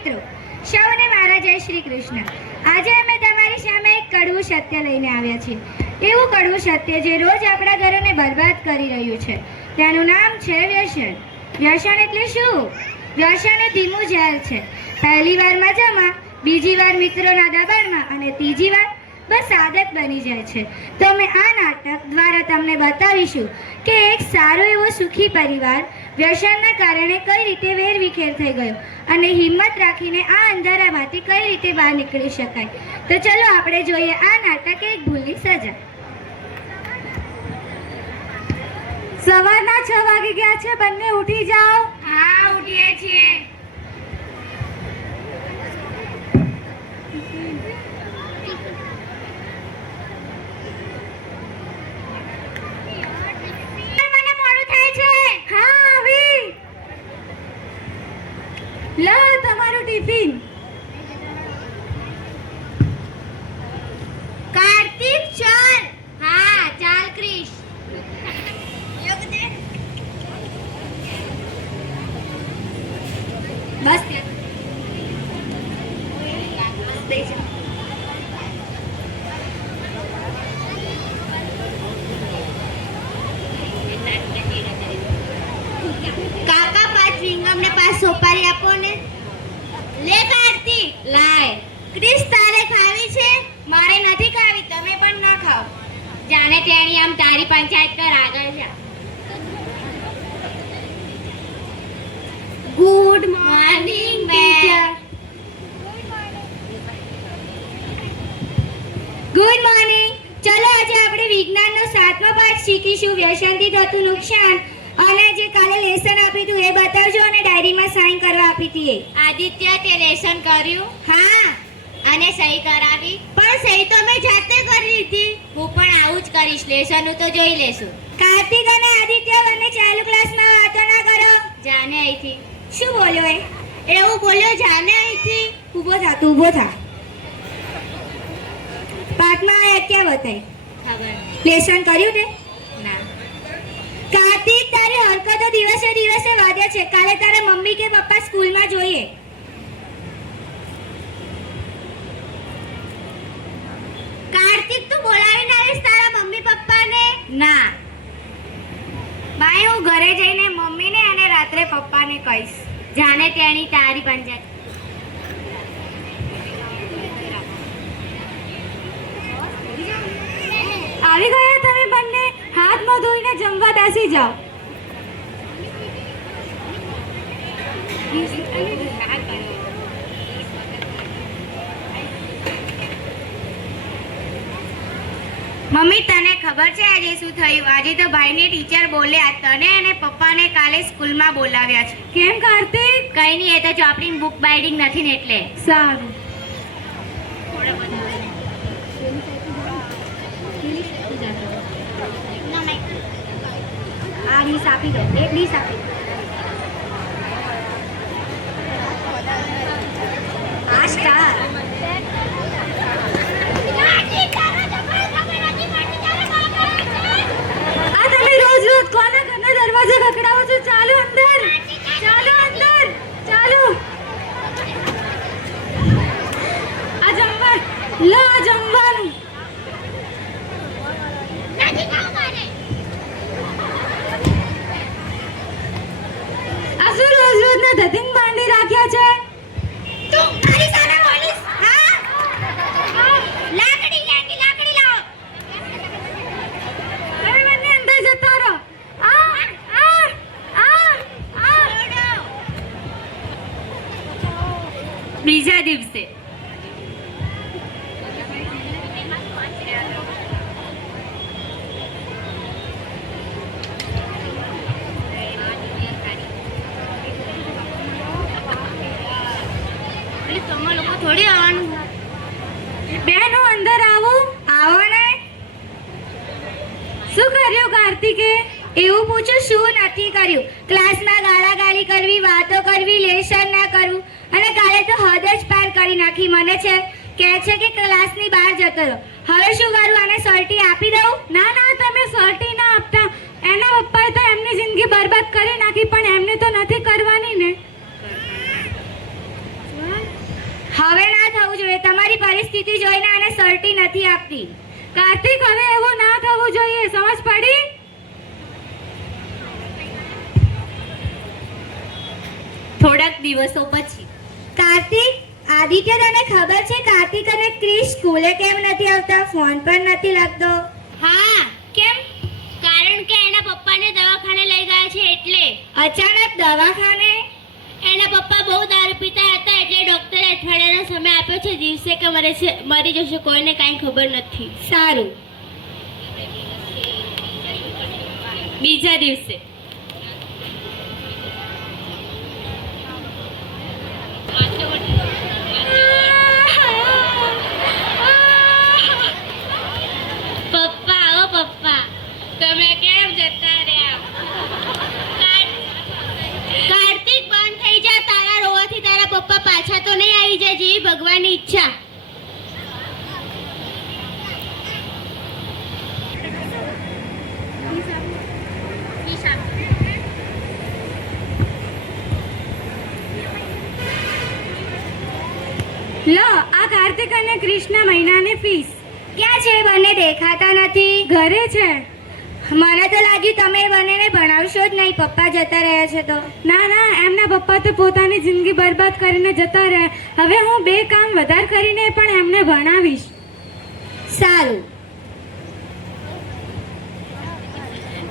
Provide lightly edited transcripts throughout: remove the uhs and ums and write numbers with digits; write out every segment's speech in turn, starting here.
મિત્રો, સૌને મારા જય શ્રી કૃષ્ણ. આજે અમે તમારી સામે એક કડવું સત્ય લઈને આવ્યા છીએ. એવું કડવું સત્ય જે રોજ આપણા ઘરોને બરબાદ કરી રહ્યું છે. તેનું નામ છે વ્યસન. વ્યસન એટલે શું? વ્યસન એ ધીમું ઝેર છે. પહેલી વાર મજામાં, બીજી વાર મિત્રોના દબાણમાં અને ત્રીજી વાર બસ આદત બની જાય છે. તો અમે આ નાટક દ્વારા તમને બતાવીશું કે એક સારો એવો સુખી પરિવાર વ્યસનના કારણે કઈ રીતે વેરવિખેર થઈ ગયો અને હિંમત રાખીને આ અંધારામાંથી કઈ રીતે બહાર નીકળી શકાય. તો ચલો આપણે જોઈએ આ નાટક એક ભૂલની સજા. સવારના 6 વાગી ગયા છે. બંને ઉઠી જાઓ. હા, ઉઠીએ છીએ. લો તમારું ટિફિન. કાર્તિક ચાલ. હા, ચાલ ક્રિશ. બસ કાકા 5 વિંગમ ને 5 સોપારી આપો ને. લે કાર્તિક, લાય. ક્રિશ, તારે ખાવી છે? મારે નથી ખાવી, તમે પણ ના ખાઓ. જાણે તેણી આમ તારી પંચાયત કર, આગળ જા. Good morning ma'am. Good morning. ચલો આજે આપણે વિજ્ઞાનનો 7મો પાઠ શીખીશું, વ્યસનથી થતું નુકસાન. અને જે કાલે લેસન આપ્યું હતું એ બતાવજો અને ડાયરીમાં સાઈન કરવા આપી હતી. આદિત્ય, તે લેસન કર્યું? હા. અને સહી કરાવી? પણ સહી તો મેં જાતે કરી હતી. હું પણ આવું જ કરીશ. લેસનનું તો જોઈ લેશું. કાર્તિક અને આદિત્ય બંને ચાલુ ક્લાસમાં વાતો ના કરો. જાને અહીંથી. શું બોલ્યો એ? એવું બોલ્યો, જાને અહીંથી. ઊભો થા, તું ઊભો થા. પાઠમાં આ ક્યાં બતાવી? ખબર. લેસન કર્યું તે? ના. કાર્તિક, તારી હરકતો દિવસે દિવસે વધે છે. કાલે તારા મમ્મી કે પપ્પા સ્કૂલમાં જોઈએ. કાર્તિક, તું બોલાવીને આવીશ તારા મમ્મી પપ્પાને? ના. બાય, હું ઘરે જઈને મમ્મીને અને રાત્રે પપ્પાને કહીશ. જાને તેણી તારી પંચાયત. આવી ગયા તમે બંને. હાથ મોં ધોઈને જમવા બેસી જાઓ. મમ્મી, તને ખબર છે આજે શું થયું? આજે તો ભાઈને ટીચર બોલ્યા, તને અને પપ્પાને કાલે સ્કૂલમાં બોલાવ્યા છે. કેમ કાર્તિક? કઈ નહીં, એ તો ચોપડીની બુક બાઇન્ડિંગ નથી ને એટલે. સારું. આ ડીશ આપી દો, એક ડીશ આપી દો. આ સ્ટાર. આ તમે રોજ રોજ કોના ઘરના દરવાજે ખખડાવો છો? ચાલો અંદર, ચાલો અંદર, ચાલો. આ જમવા લો, આ જમવાનું. આ શું રોજ રોજ ના ધતિંગ બાંધી રાખ્યા છે? તું મારી સામે બોલીશ? હા? લાકડી લાવો. તમે બંને અંદર જતા રહો. આ આ આ આ બીજા દિવસે તમે લોકો થોડી આવવાનું. બેન, હું અંદર આવું? આવો ને. શું કર્યું કાર્તિકે? એવું પૂછું, શું નથી કર્યું? ક્લાસમાં ગાળાગાળી કરવી, વાતો કરવી, લેસન ના કરવું અને કાલે તો હદ જ પાર કરી નાખી. મને છે કહે છે કે ક્લાસની બહાર જતો રહો. હવે શું કરું? આને સર્ટી આપી દઉં? ના ના, તમે સર્ટી ના આપતા. એના પપ્પાએ તો એમની જિંદગી બરબાદ કરી નાખી, પણ એમને તો નથી કરવાની ને. જોઈએ. તમારી પરિસ્થિતિ જોઈને આને સર્ટી નથી આપતી. કાર્તિક, હવે એવું ના થવું જોઈએ, સમજ પડી? થોડાક દિવસો પછી કાર્તિક, આદિત્ય, તને ખબર છે કાર્તિક અને ક્રિશ સ્કૂલે કેમ નથી આવતા? ફોન પણ નથી લાગતો. હા, કેમ? કારણ કે એના પપ્પાને દવાખાને લઈ ગયા છે એટલે. અચાનક દવાખાને? એના પપ્પા બહુ દારૂ પીતા હતા એટલે ડોક્ટરે અઠવાડિયાનો સમય આપ્યો છે. દિવસે કે મરી જશે, કોઈને કાંઈ ખબર નથી. સારું. બીજા દિવસે પપ્પા, ઓ પપ્પા, તમે કેમ જતા રહ્યા? કાર્તિક, બંધ થઈ જા. તારા રોવાથી તારા પપ્પા પાછા તો નહીં આવી જાય, જેવી ભગવાનની ઈચ્છા. લો, આ કાર્તિક અને ક્રિશના મહિનાની ફીસ. ક્યાં છે? બંને દેખાતા નથી. ઘરે છે. મને તો લાગ્યું તમે એ બંનેને ભણાવશો જ નહીં. પપ્પા જતા રહ્યા છે તો. ના ના, એમના પપ્પા તો પોતાની જિંદગી બરબાદ કરીને જતા રહ્યા. હવે હું 2 કામ વધારે કરીને પણ એમને ભણાવીશ. સારું.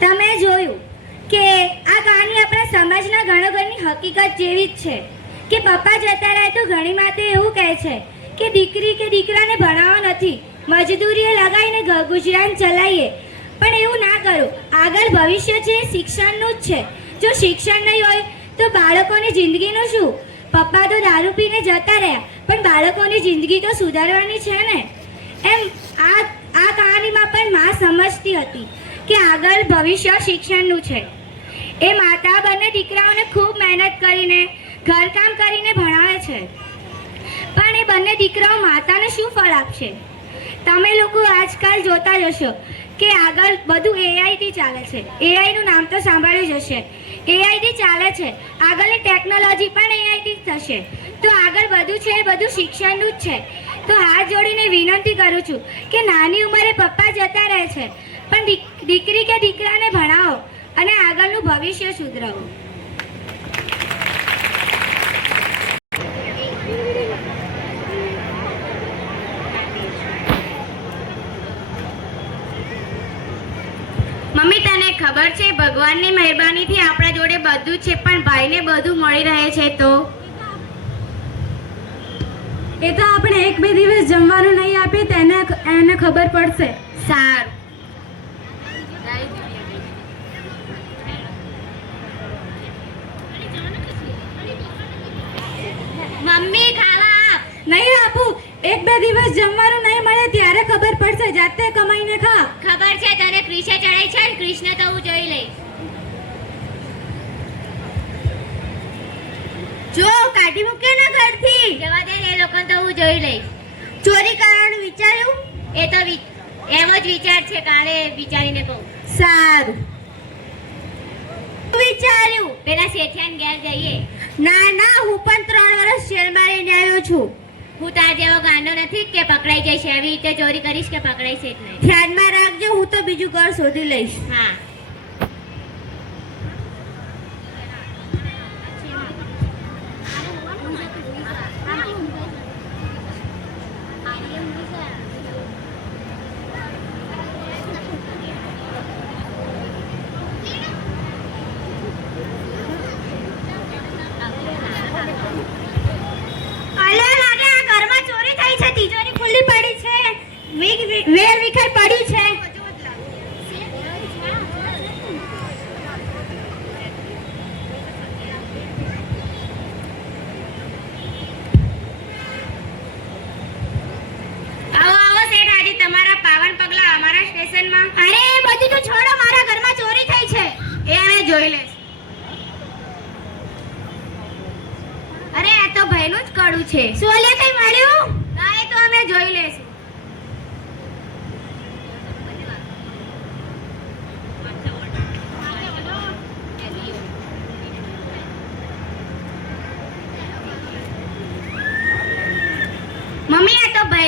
તમે જોયું કે આ કહાની આપણા સમાજના ઘણી હકીકત જેવી જ છે કે પપ્પા જતા રહે તો ઘણી માતા એવું કહે છે કે દીકરી કે દીકરાને ભણાવવા નથી, મજદૂરીએ લગાવીને ગુજરાન ચલાવીએ. પણ એવું ના કરો. આગળ ભવિષ્ય છે શિક્ષણનું જ છે. જો શિક્ષણ નહીં હોય તો બાળકોની જિંદગીનું શું? પપ્પા તો દારૂ પીને જતા રહ્યા, પણ બાળકોની જિંદગી તો સુધારવાની છે ને. એમ આ કહાનીમાં પણ માં સમજતી હતી કે આગળ ભવિષ્ય શિક્ષણનું છે. એ માતા બંને દીકરાઓને ખૂબ મહેનત કરીને ઘરકામ કરીને ભણાવે છે. પણ એ બંને દીકરાઓ માતાને શું ફળ આપશે? તમે લોકો આજકાલ જોતા જ હશો કે આગળ બધું એઆઈથી ચાલે છે. એઆઈનું નામ તો સાંભળ્યું જ હશે. એઆઈથી ચાલે છે. આગળની ટેકનોલોજી પણ એઆઈથી થશે. તો આગળ બધું છે એ બધું શિક્ષણનું જ છે. તો હાથ જોડીને વિનંતી કરું છું કે નાની ઉંમરે પપ્પા જતા રહે છે, પણ દીકરી કે દીકરાને ભણાવો અને આગળનું ભવિષ્ય સુધરાવો. મમ્મી, તને ખબર છે ભગવાનની મહેરબાનીથી આપણા જોડે બધું છે, પણ ભાઈને બધું મળી રહે છે તો? એ તો આપણે 1-2 દિવસ જમવાનું નહીં આપીએ તેને એને ખબર પડશે. સારું. મમ્મી, ખાવા આપ. નહીં આપું. 1-2 દિવસ જમવાનું નહીં મળે ત્યારે ખબર પડશે. જાતે કમાઈને ખા. ખબર છે તને ક્રિશે ચડાઈ છે ને, કૃષ્ણ તો હું જોઈ લઈશ. જો કાઢી મૂકે ને ઘરથી. જવા દે ને, એ લોકો તો હું જોઈ લઈશ. ચોરી કરવાનું વિચાર્યું? એ તો એમ જ વિચાર છે, કાલે વિચારીને કહું. સારું. વિચાર્યું? પેલા શેઠિયાન ઘેર જઈએ. ના ના, હું પણ 3 વર્ષ જેલમાં રહીને આવ્યો છું. હું તાર જેવો ગાંડો નથી કે પકડાઈ જઈશ. એવી રીતે ચોરી કરીશ કે પકડાઈ છે જ નહીં. ધ્યાનમાં રાખજો, હું તો બીજું ઘર શોધી લઈશ. હા. વેર વિખર પડ્યું છે. આવો આવો શેઠ, આજે તમારા પાવન પગલા અમારા સ્ટેશનમાં. અરે એ બધું તો છોડો, મારા ઘરમાં ચોરી થઈ છે. એ અમે જોઈ લઈશ. અરે આ તો ભાઈનું જ કડું છે. સોલે કઈ મળ્યું? ના, એ તો અમે જોઈ લઈશું.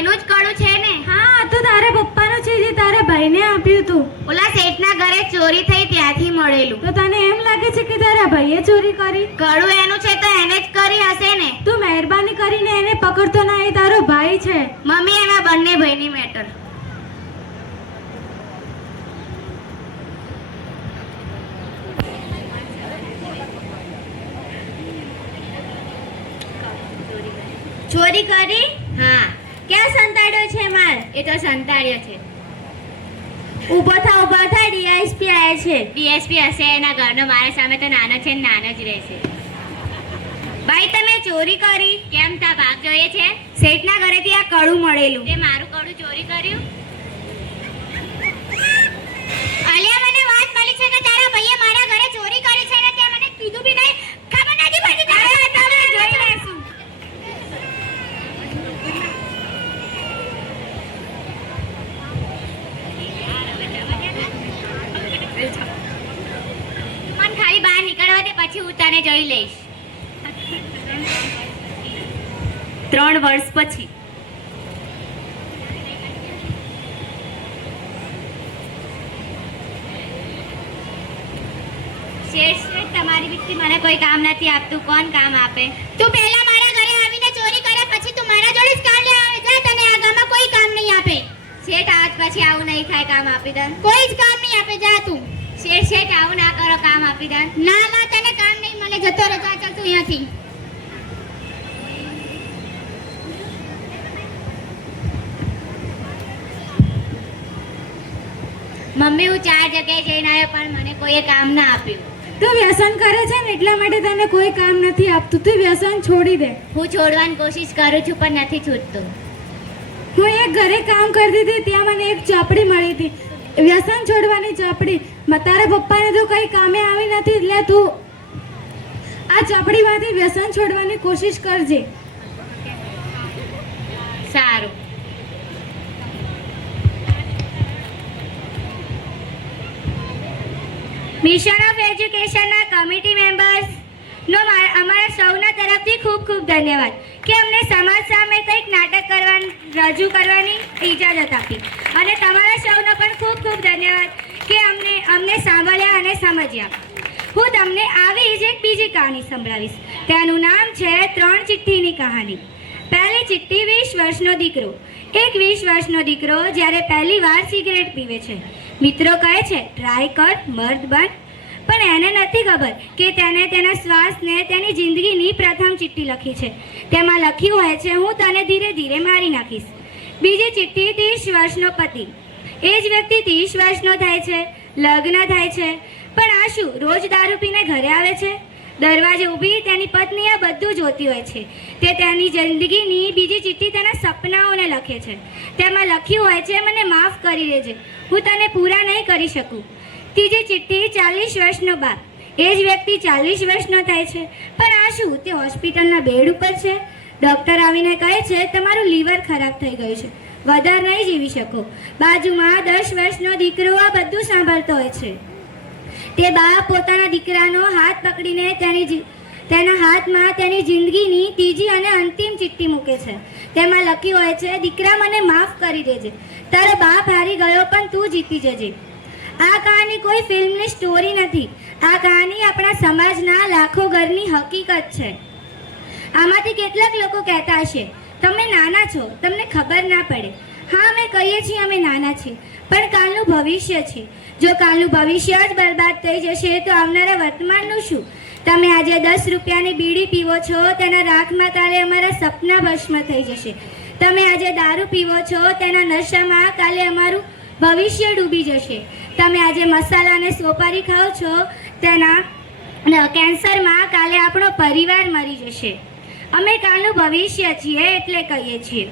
એનું જ કડું છે ને? હા આ તો તારા પપ્પાનું છે જે તારા ભાઈને આપ્યું તું. ઓલા શેઠના ઘરે ચોરી થઈ ત્યાંથી મળેલું. તો તને એમ લાગે છે કે તારા ભાઈએ ચોરી કરી? કડું એનું છે તો એને જ કરી હશે ને. તું મહેરબાની કરીને એને પકડતો ના, એ તારો ભાઈ છે. મમ્મી એના બંને ભાઈની મેટર. ચોરી કરી? હા. ક્યાં સંતાડ્યો છે માર? એ તો સંતાડ્યો છે. ઊભો થા ડીએસપી આયા છે. ડીએસપી હશે એના ઘરનો, મારા સામે તો નાનો છે ને નાનો જ રહેશે. ભાઈ તમે ચોરી કરી? કેમ તા ભાગ જોઈએ છે? શેઠના ઘરેથી આ કડું મળેલું. તે મારું કડું ચોરી કર્યું? અલ્યા મને વાત મળી છે કે તારા ભાઈએ મારા ઘરે ચોરી કરી છે ને તે મને કીધું બી નહીં. ખબર નથી પડી. તમે જોઈ લેશું. મન ખાલી બહાર નીકળવા દે, પછી હું તને જોઈ લઈશ. 3 વર્ષ પછી શેઠ તમારી બીકથી મને કોઈ કામ નથી આપતું. કોણ કામ આપે? તું પહેલા મારા ઘરે આવીને ચોરી કરે, પછી તું મારા જોડે જ કામ લેવા આવે. જા, તને આ ગામમાં કોઈ કામ નહીં આપે. શેઠ આજ પછી આવું નહીં થાય. કામ આપી દે. કોઈ જ કામ નહીં આપે. જા તું. શેઠ આવું ના કરો. કામ આપી દે. ના ના, તને કામ નહીં મળે. જતો રહે. જા, ચાલ તું અહીંયાથી. મમ્મી હું 4 જગ્યાએ જઈને આવ્યો પણ મને કોઈએ કામ ના આપ્યું. તું વ્યસન કરે છે ને એટલા માટે તને કોઈ કામ નથી આપતું. તું વ્યસન છોડી દે. હું છોડવાની કોશિશ કરું છું પણ નથી છૂટતું. હું એક ઘરે કામ કરતી હતી, ત્યાં મને એક ચોપડી મળી હતી, વ્યસન છોડવાની ચોપડી. તારા પપ્પાને તો કઈ કામે આવી નથી, એટલે તું આ ચોપડીમાંથી વ્યસન છોડવાની કોશિશ કરજે. સારું. મિશન ઓફ એજ્યુકેશનના કમિટી મેમ્બર્સનો અમારા સૌના તરફથી ખૂબ ખૂબ ધન્યવાદ કે અમને સમાજ સામે કંઈક નાટક રજૂ કરવાની ઇજાજત આપી. અને તમારા સૌનો પણ ખૂબ ખૂબ ધન્યવાદ કે અમને સાંભળ્યા અને સમજ્યા. હું તમને આવી જ એક બીજી કહાની સંભળાવીશ. તેનું નામ છે 3 ચિઠ્ઠીની કહાની. પહેલી ચિઠ્ઠી 20 વર્ષનો દીકરો. એક 20 વર્ષનો દીકરો જ્યારે પહેલી વાર સિગરેટ પીવે છે. મિત્રો કહે છે ટ્રાય કર, મર્દ બન. પણ એને નથી ખબર કે તેને તેના શ્વાસને તેની જિંદગીની પ્રથમ ચિઠ્ઠી લખી છે. તેમાં લખ્યું હોય છે હું તને ધીરે ધીરે મારી નાખીશ. બીજી ચિઠ્ઠી 30 વર્ષનો પતિ. એ જ વ્યક્તિ 30 વર્ષનો થાય છે, લગ્ન થાય છે, પણ આ શું રોજ દારૂ પીને ઘરે આવે છે. દરવાજે ઊભી તેની પત્ની આ બધું જોતી હોય છે. તે તેની જિંદગીની બીજી ચિઠ્ઠી તેના સપનાઓને લખે છે. તેમાં લખ્યું હોય છે મને માફ કરી દેજે, હું તને પૂરા નહીં કરી શકું. ત્રીજી ચિઠ્ઠી 40 વર્ષનો બાપ. એ જ વ્યક્તિ 40 વર્ષનો થાય છે, પણ આ શું તે હોસ્પિટલના બેડ ઉપર છે. ડૉક્ટર આવીને કહે છે તમારું લીવર ખરાબ થઈ ગયું છે, વધારે નહીં જીવી શકો. બાજુમાં 10 વર્ષનો દીકરો આ બધું સાંભળતો હોય છે. તે બાપ પોતાના દીકરાનો હાથ પકડીને તેના હાથમાં તેની જિંદગીની ત્રીજી અને અંતિમ ચિઠ્ઠી મૂકે છે. તેમાં લખ્યું હોય છે દીકરા મને માફ કરી દેજે, તારો બાપ હારી ગયો પણ તું જીતી જજે. આ કહાની કોઈ ફિલ્મની સ્ટોરી નથી. આ કહાની આપણા સમાજના લાખો ઘરની હકીકત છે. આમાંથી કેટલાક લોકો કહેતા હશે તમે નાના છો, તમને ખબર ના પડે. હા, અમે કહીએ છીએ અમે નાના છીએ, પણ કાલનું ભવિષ્ય છે. જો કાલનું ભવિષ્ય જ બરબાદ થઈ જશે તો આવનારા વર્તમાનનું શું? તમે આજે 10 રૂપિયાની બીડી પીવો છો, તેના રાખમાં કાલે અમારા સપના ભસ્મ થઈ જશે. તમે આજે દારૂ પીવો છો, તેના નશામાં કાલે અમારું ભવિષ્ય ડૂબી જશે. તમે આજે મસાલા અને સોપારી ખાઓ છો, તેના કેન્સરમાં કાલે આપણો પરિવાર મરી જશે. અમે કાલનું ભવિષ્ય છીએ એટલે કહીએ છીએ.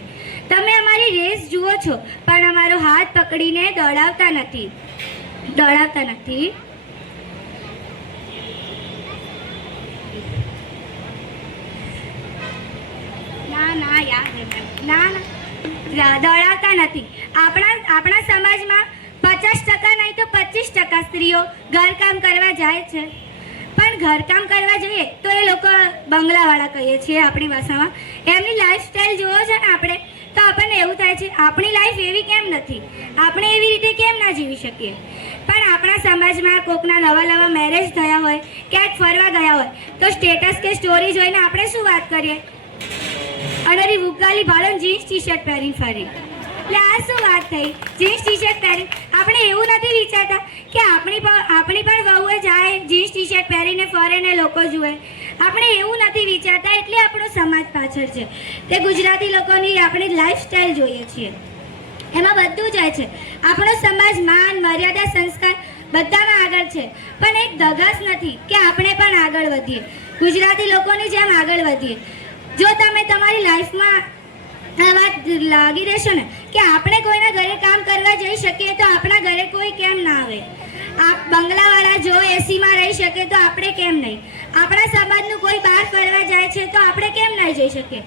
તમે અમારી રેસ જુઓ છો પણ અમારો હાથ પકડીને દોડાવતા નથી. દોડાવતા નથી. આપણા સમાજમાં 50% નહીં તો 25% સ્ત્રીઓ ઘરકામ કરવા જાય છે. પણ ઘરકામ કરવા જઈએ તો એ લોકો બંગલાવાળા કહીએ છીએ આપણી ભાષામાં. એમની લાઈફસ્ટાઈલ જોવો છો ને આપણે, તો આપણને એવું થાય છે આપણી લાઈફ એવી કેમ નથી, આપણે એવી રીતે કેમ ના જીવી શકીએ. પણ આપણા સમાજમાં કોકના નવા મેરેજ થયા હોય, ક્યાંક ફરવા ગયા હોય તો સ્ટેટસ કે સ્ટોરી જોઈને આપણે શું વાત કરીએ, અને ઉગાલી ભાડો જીન્સ ટી શર્ટ પહેરીને ફરી. એટલે આ શું વાત થઈ, જીન્સ ટી શર્ટ પહેરી. આપણે એવું નથી વિચારતા કે આપણી પણ વહુએ જાય જીન્સ ટી શર્ટ પહેરીને ફરે ને લોકો જુએ. આપણે એવું નથી વિચારતા, એટલે આપણો સમાજ પાછળ છે. તે ગુજરાતી લોકોની આપણી લાઈફસ્ટાઈલ જોઈએ છીએ, એમાં બધું જાય છે. આપણો સમાજ માન, મર્યાદા, સંસ્કાર બધામાં આગળ છે, પણ એક ધગસ નથી કે આપણે પણ આગળ વધીએ, ગુજરાતી લોકોની જેમ આગળ વધીએ. જો તમે તમારી લાઈફમાં આ વાત લાગી દેશો ને કે આપણે કોઈના ઘરે કામ કરવા જઈ શકીએ તો આપણા ઘરે કોઈ કેમ ના આવે. આપ બંગલાવાળા જો એસીમાં રહી શકે તો આપણે કેમ નહીં. આપણા સમાજનું કોઈ બહાર ફરવા જાય છે તો આપણે કેમ નહીં જઈ શકીએ.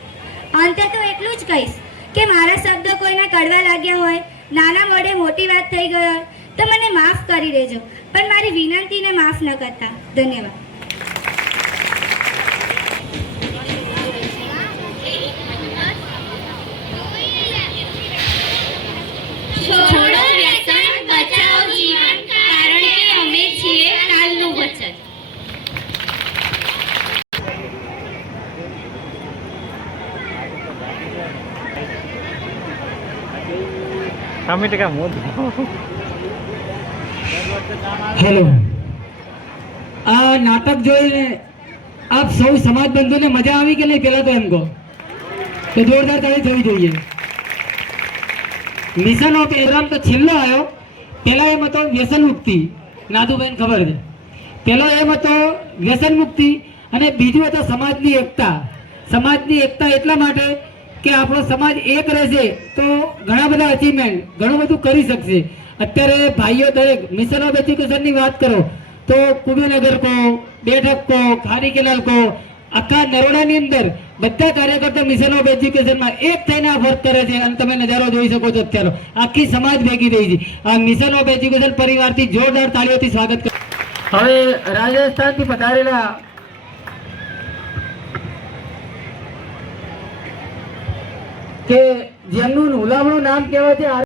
અંતે તો એટલું જ કહીશ કે મારા શબ્દો કોઈને કડવા લાગ્યા હોય, નાના મોઢે મોટી વાત થઈ ગઈ હોય તો મને માફ કરી દેજો, પણ મારી વિનંતીને માફ ન કરતા. ધન્યવાદ. છોડો વ્યસન, બચાવો જીવન, કારણ કે અમે છીએ કાલનું વચન. હેલો, આ નાટક જોઈને આપ સૌ સમાજ બંધુને મજા આવી કે નહીં? પેલા તો એમ કહો તો જોરદાર તાળી થવી જોઈએ. મિશન ઓફ એબ્રામ તો છેલ્લો આવ્યો. પેલા એમ હતો વ્યસન મુક્તિ, નાદુબેન ખબર છે. પેલો એમ હતો વ્યસન મુક્તિ અને બીજું હતો સમાજની એકતા. સમાજની એકતા એટલા માટે કે આપણો સમાજ એક રહેશે તો ઘણા બધા અચીવમેન્ટ, ઘણું બધું કરી શકશે. અત્યારે ભાઈઓ દરેક મિશન ઓફ એજ્યુકેશનની વાત કરો તો કુબેનગર કો, બેઠક કો, ખારી કેલાલ કો, આખા નરોડાની અંદર બધા કાર્યકર્તા મિશન ઓફ એજ્યુકેશનમાં એક થઈને આ વર્ક કરે છે અને તમે નજારો જોઈ શકો છો. અત્યારે આખી સમાજ ભેગી થઈ છે. આ મિશન ઓફ એજ્યુકેશન પરિવારથી જોરદાર તાળીઓથી સ્વાગત કરો. હવે રાજસ્થાનથી પધારેલા કે જેમનું હુલામણું નામ કહેવાય છે